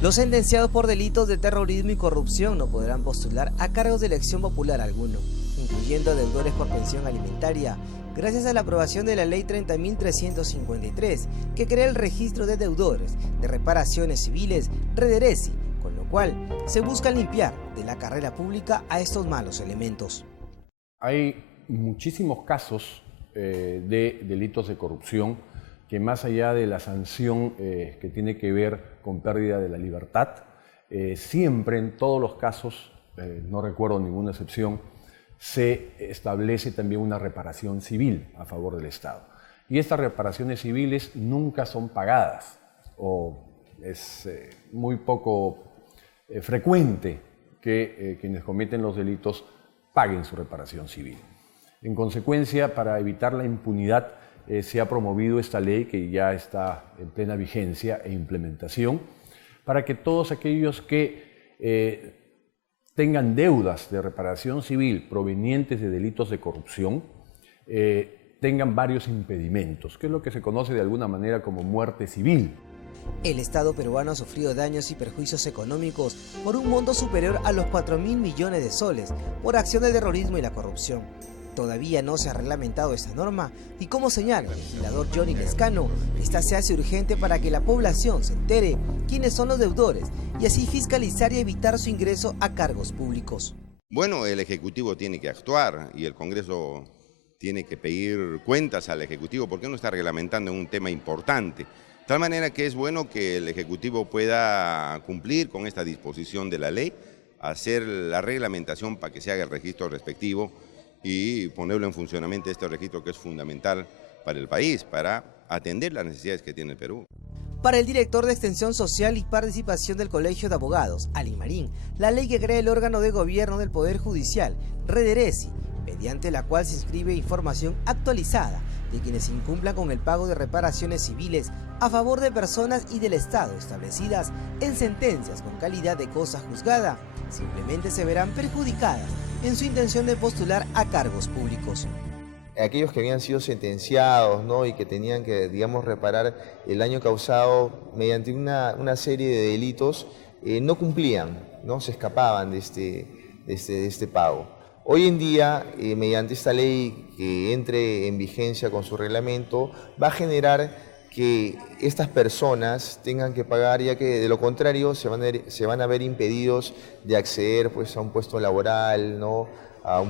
Los sentenciados por delitos de terrorismo y corrupción no podrán postular a cargos de elección popular alguno, incluyendo deudores por pensión alimentaria, gracias a la aprobación de la Ley 30.353, que crea el registro de deudores de reparaciones civiles, Rederesi, con lo cual se busca limpiar de la carrera pública a estos malos elementos. Hay muchísimos casos de delitos de corrupción que, más allá de la sanción que tiene que ver con pérdida de la libertad, siempre en todos los casos, no recuerdo ninguna excepción, se establece también una reparación civil a favor del Estado. Y estas reparaciones civiles nunca son pagadas, o es muy poco frecuente que quienes cometen los delitos paguen su reparación civil. En consecuencia, para evitar la impunidad, se ha promovido esta ley que ya está en plena vigencia e implementación, para que todos aquellos que tengan deudas de reparación civil provenientes de delitos de corrupción tengan varios impedimentos, que es lo que se conoce de alguna manera como muerte civil. El Estado peruano ha sufrido daños y perjuicios económicos por un monto superior a los 4.000 millones de soles por acción del terrorismo y la corrupción. Todavía no se ha reglamentado esta norma y, como señala el legislador Johnny Lescano, esta se hace urgente para que la población se entere quiénes son los deudores y así fiscalizar y evitar su ingreso a cargos públicos. Bueno, el Ejecutivo tiene que actuar y el Congreso tiene que pedir cuentas al Ejecutivo porque no está reglamentando un tema importante. De tal manera que es bueno que el Ejecutivo pueda cumplir con esta disposición de la ley, hacer la reglamentación para que se haga el registro respectivo y ponerlo en funcionamiento este registro que es fundamental para el país, para atender las necesidades que tiene el Perú. Para el director de Extensión Social y Participación del Colegio de Abogados, Ali Marín, la ley que crea el órgano de gobierno del Poder Judicial, Rederesi, mediante la cual se inscribe información actualizada de quienes incumplan con el pago de reparaciones civiles a favor de personas y del Estado establecidas en sentencias con calidad de cosa juzgada, simplemente se verán perjudicadas en su intención de postular a cargos públicos. Aquellos que habían sido sentenciados, ¿no?, y que tenían que, digamos, reparar el daño causado mediante una serie de delitos, no cumplían, ¿no?, se escapaban de este pago. Hoy en día, mediante esta ley que entre en vigencia con su reglamento, va a generar que estas personas tengan que pagar, ya que de lo contrario se van a ver impedidos de acceder, pues, a un puesto laboral, ¿no?, a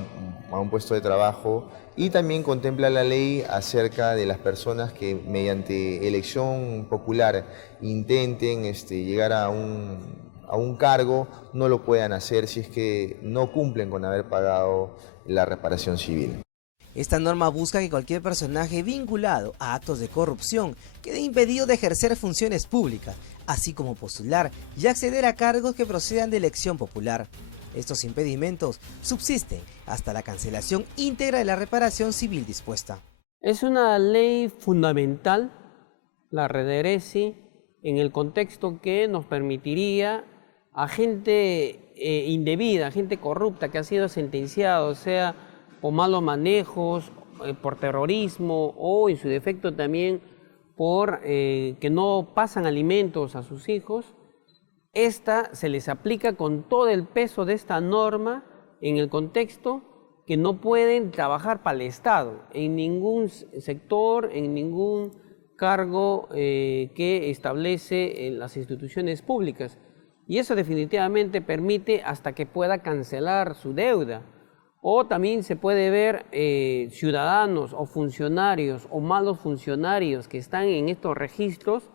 un puesto de trabajo. Y también contempla la ley acerca de las personas que mediante elección popular intenten llegar a un cargo, no lo puedan hacer si es que no cumplen con haber pagado la reparación civil. Esta norma busca que cualquier personaje vinculado a actos de corrupción quede impedido de ejercer funciones públicas, así como postular y acceder a cargos que procedan de elección popular. Estos impedimentos subsisten hasta la cancelación íntegra de la reparación civil dispuesta. Es una ley fundamental, la Rederesi, en el contexto que nos permitiría a gente indebida, gente corrupta que ha sido sentenciado, sea por malos manejos, por terrorismo o en su defecto también por que no pasan alimentos a sus hijos, esta se les aplica con todo el peso de esta norma en el contexto que no pueden trabajar para el Estado en ningún sector, en ningún cargo que establece en las instituciones públicas. Y eso definitivamente permite hasta que pueda cancelar su deuda. O también se puede ver ciudadanos o funcionarios o malos funcionarios que están en estos registros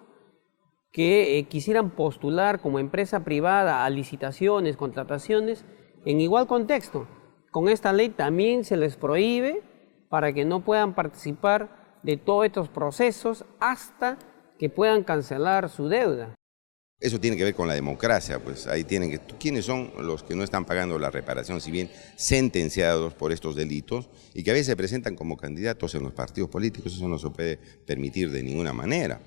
que quisieran postular como empresa privada a licitaciones, contrataciones, en igual contexto. Con esta ley también se les prohíbe para que no puedan participar de todos estos procesos hasta que puedan cancelar su deuda. Eso tiene que ver con la democracia, pues ahí tienen que... ¿Quiénes son los que no están pagando la reparación civil sentenciados por estos delitos y que a veces se presentan como candidatos en los partidos políticos? Eso no se puede permitir de ninguna manera.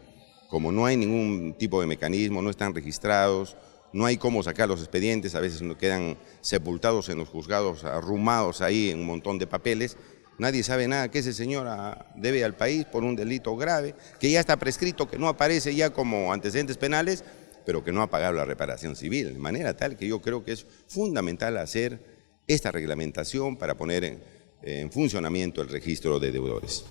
Como no hay ningún tipo de mecanismo, no están registrados, no hay cómo sacar los expedientes, a veces quedan sepultados en los juzgados, arrumados ahí en un montón de papeles. Nadie sabe nada que ese señor debe al país por un delito grave, que ya está prescrito, que no aparece ya como antecedentes penales, pero que no ha pagado la reparación civil. De manera tal que yo creo que es fundamental hacer esta reglamentación para poner en funcionamiento el registro de deudores.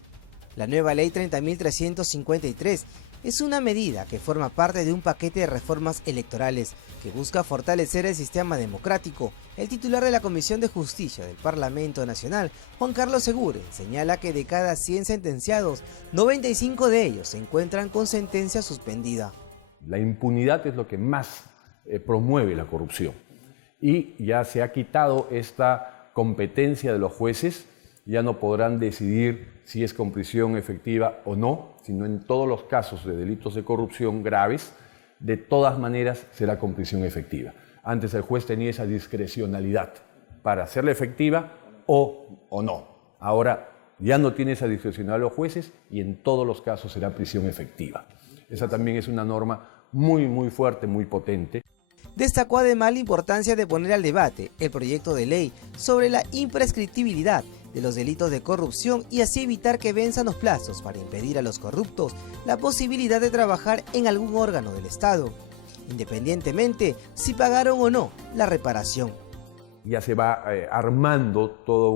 La nueva ley 30.353 es una medida que forma parte de un paquete de reformas electorales que busca fortalecer el sistema democrático. El titular de la Comisión de Justicia del Parlamento Nacional, Juan Carlos Segure, señala que de cada 100 sentenciados, 95 de ellos se encuentran con sentencia suspendida. La impunidad es lo que más promueve la corrupción y ya se ha quitado esta competencia de los jueces, ya no podrán decidir si es con prisión efectiva o no, sino en todos los casos de delitos de corrupción graves, de todas maneras será con prisión efectiva. Antes el juez tenía esa discrecionalidad para hacerla efectiva o no. Ahora ya no tiene esa discrecionalidad los jueces y en todos los casos será prisión efectiva. Esa también es una norma muy fuerte, muy potente. Destacó además la importancia de poner al debate el proyecto de ley sobre la imprescriptibilidad de los delitos de corrupción y así evitar que venzan los plazos para impedir a los corruptos la posibilidad de trabajar en algún órgano del Estado, independientemente si pagaron o no la reparación. Ya se va armando todo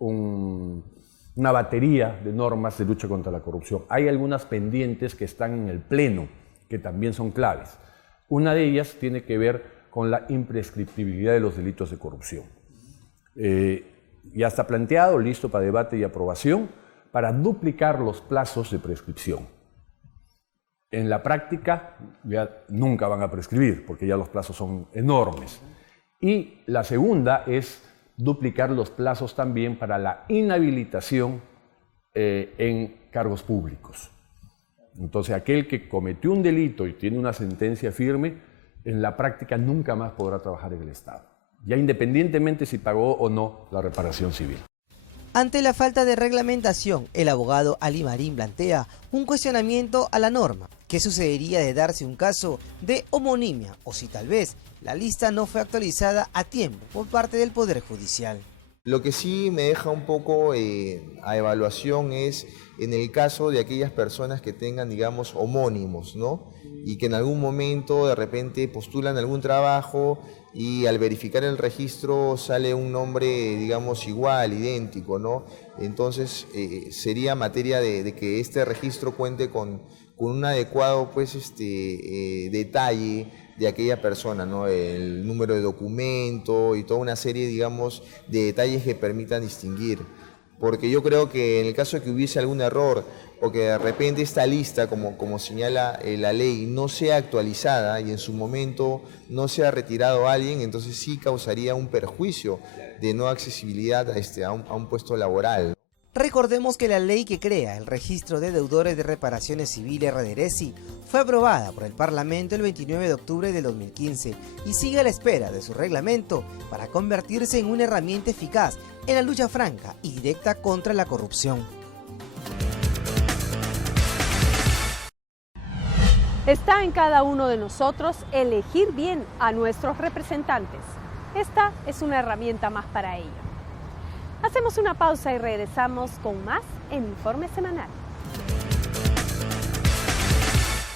una batería de normas de lucha contra la corrupción. Hay algunas pendientes que están en el Pleno, que también son claves. Una de ellas tiene que ver con la imprescriptibilidad de los delitos de corrupción. Ya está planteado, listo para debate y aprobación, para duplicar los plazos de prescripción. En la práctica ya nunca van a prescribir, porque ya los plazos son enormes. Y la segunda es duplicar los plazos también para la inhabilitación en cargos públicos. Entonces, aquel que cometió un delito y tiene una sentencia firme, en la práctica nunca más podrá trabajar en el Estado, ya independientemente si pagó o no la reparación civil. Ante la falta de reglamentación, el abogado Ali Marín plantea un cuestionamiento a la norma. ¿Qué sucedería de darse un caso de homonimia o si tal vez la lista no fue actualizada a tiempo por parte del Poder Judicial? Lo que sí me deja un poco a evaluación es en el caso de aquellas personas que tengan, digamos, homónimos, ¿no? Y que en algún momento de repente postulan algún trabajo y al verificar el registro sale un nombre, digamos, igual, idéntico, ¿no? Entonces sería materia de que este registro cuente con un adecuado, pues, detalle de aquella persona, ¿no? El número de documento y toda una serie, digamos, de detalles que permitan distinguir. Porque yo creo que en el caso de que hubiese algún error o que de repente esta lista, como señala la ley, no sea actualizada y en su momento no sea retirado a alguien, entonces sí causaría un perjuicio de no accesibilidad a un puesto laboral. Recordemos que la ley que crea el registro de deudores de reparaciones civiles REDERESI fue aprobada por el Parlamento el 29 de octubre del 2015 y sigue a la espera de su reglamento para convertirse en una herramienta eficaz en la lucha franca y directa contra la corrupción. Está en cada uno de nosotros elegir bien a nuestros representantes. Esta es una herramienta más para ello. Hacemos una pausa y regresamos con más en Informe Semanal.